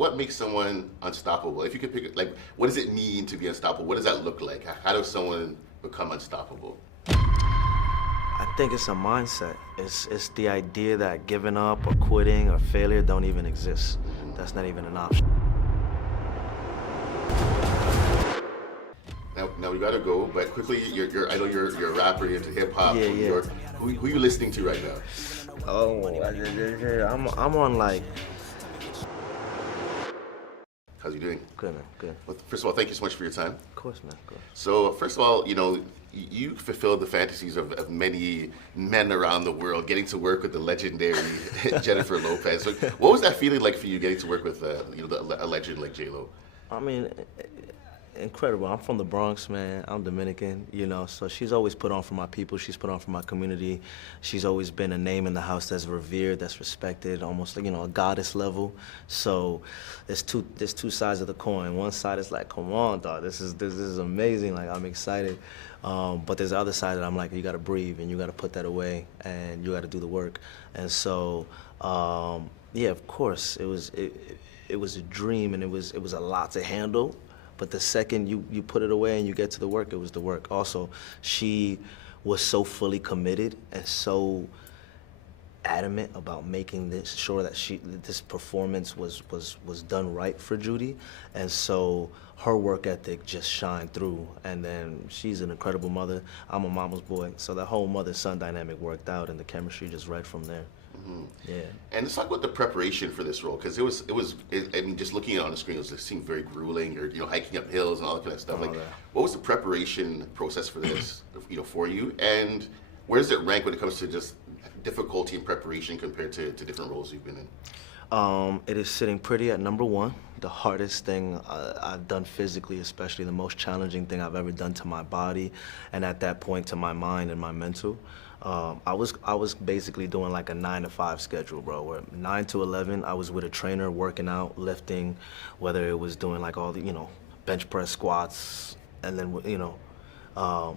what makes someone unstoppable? If you could pick, like, what does it mean to be unstoppable? What does that look like? How does someone become unstoppable? I think it's a mindset. It's the idea that giving up or quitting or failure don't even exist. That's not even an option. Now we gotta go, but quickly, I know you're a rapper, you're into hip hop Yeah, from New yeah. York. Who you listening to right now? Oh, I'm on like. How's you doing? Good, man, good. Well, first of all, thank you so much for your time. Of course, man, of course. So first of all, you fulfilled the fantasies of many men around the world, getting to work with the legendary Jennifer Lopez. So what was that feeling like for you, getting to work with a legend like J-Lo? I mean, incredible. I'm from the Bronx, man. I'm Dominican, so she's always put on for my people. She's put on for my community. She's always been a name in the house that's revered, that's respected, almost like, a goddess level. So there's two sides of the coin. One side is like, come on, dog, this is amazing. Like, I'm excited. But there's the other side that I'm like, you got to breathe and you got to put that away and you got to do the work. And so, yeah, of course, it was a dream and it was a lot to handle. But the second you put it away and you get to the work, it was the work. Also, she was so fully committed and so adamant about making sure that this performance was done right for Judy. And so her work ethic just shined through. And then she's an incredible mother. I'm a mama's boy. So the whole mother-son dynamic worked out and the chemistry just right from there. Mm-hmm. Yeah. And let's talk about the preparation for this role, because I mean, just looking at it on the screen, it seemed very grueling, or hiking up hills and all that kind of stuff. Like, what was the preparation process for this, for you, and where does it rank when it comes to just difficulty in preparation compared to different roles you've been in? It is sitting pretty at number one. The hardest thing I've done physically, especially the most challenging thing I've ever done to my body, and at that point to my mind and my mental. I was basically doing like a 9 to 5 schedule, bro, where 9 to 11 I was with a trainer working out, lifting, whether it was doing like all the, bench press squats, and then,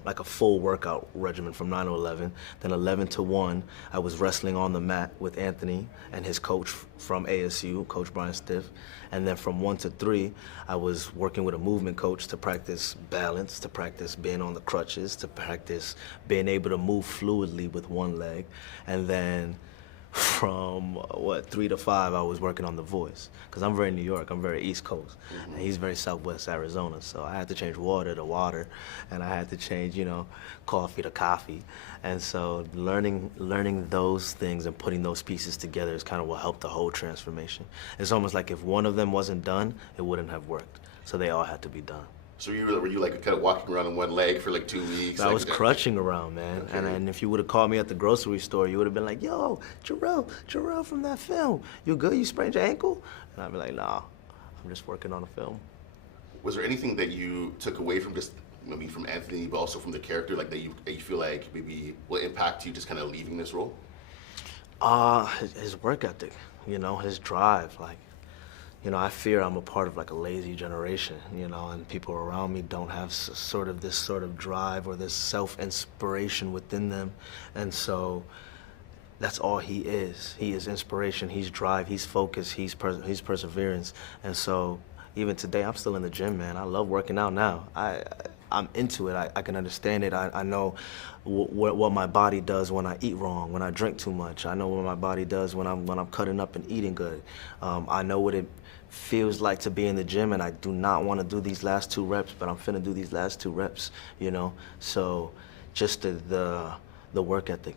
like a full workout regimen from 9 to 11. Then 11 to 1, I was wrestling on the mat with Anthony and his coach from ASU, Coach Brian Stiff. And then from 1 to 3, I was working with a movement coach to practice balance, to practice being on the crutches, to practice being able to move fluidly with one leg. And then from 3 to 5, I was working on the voice, because I'm very New York, I'm very East Coast, and he's very Southwest Arizona. So I had to change water to water, and I had to change, coffee to coffee. And so learning those things and putting those pieces together is kind of what helped the whole transformation. It's almost like if one of them wasn't done, it wouldn't have worked. So they all had to be done. So were you like kind of walking around on one leg for like 2 weeks? I was crutching around, man. Okay. And if you would have called me at the grocery store, you would have been like, yo, Jharrel from that film. You good? You sprained your ankle? And I'd be like, nah, I'm just working on a film. Was there anything that you took away from just, maybe from Anthony, but also from the character, like that you feel like maybe will impact you just kind of leaving this role? His work ethic, his drive, like, I fear I'm a part of like a lazy generation, and people around me don't have this sort of drive or this self-inspiration within them. And so that's all he is. He is inspiration, he's drive, he's focus, he's perseverance. And so even today, I'm still in the gym, man. I love working out now. I'm into it. I can understand it. I know what my body does when I eat wrong, when I drink too much. I know what my body does when I'm cutting up and eating good. I know what it feels like to be in the gym, and I do not want to do these last 2 reps, but I'm finna do these last 2 reps, So just the work ethic,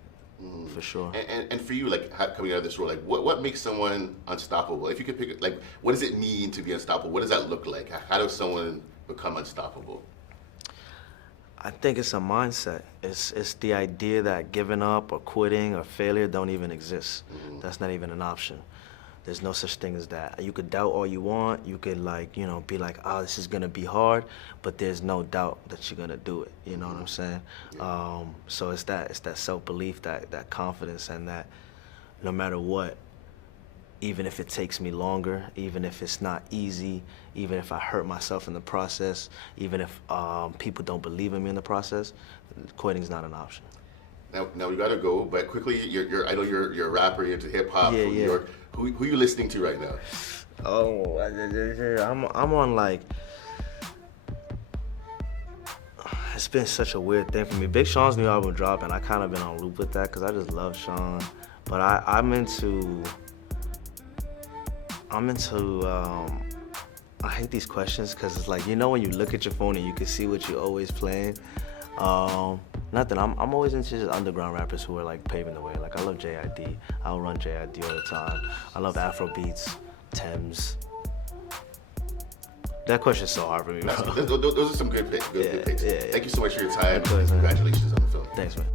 for sure. And for you, like, coming out of this role, like, what makes someone unstoppable? If you could pick, like, what does it mean to be unstoppable? What does that look like? How does someone become unstoppable? I think it's a mindset. It's the idea that giving up or quitting or failure don't even exist. That's not even an option. There's no such thing as that. You could doubt all you want. You could be like, oh, this is gonna be hard, but there's no doubt that you're gonna do it. You know what I'm saying? Yeah. So it's that self-belief, that confidence, and that no matter what, even if it takes me longer, even if it's not easy, even if I hurt myself in the process, even if people don't believe in me in the process, quitting's not an option. Now we gotta go, but quickly, I know you're a rapper, you're into hip hop Yeah, from New yeah. York. Who you listening to right now? Oh, I'm on like. It's been such a weird thing for me. Big Sean's new album dropped, and I kind of been on loop with that because I just love Sean. But I'm into. I hate these questions because it's like, you know, when you look at your phone and you can see what you're always playing. Nothing. I'm always into just underground rappers who are like paving the way. Like I love JID. I'll run JID all the time. I love Afro beats, Thames. That question's so hard for me, bro. Those are some good picks. Yeah. Thank you so much for your time. Of course, man. Congratulations on the film. Thanks, man.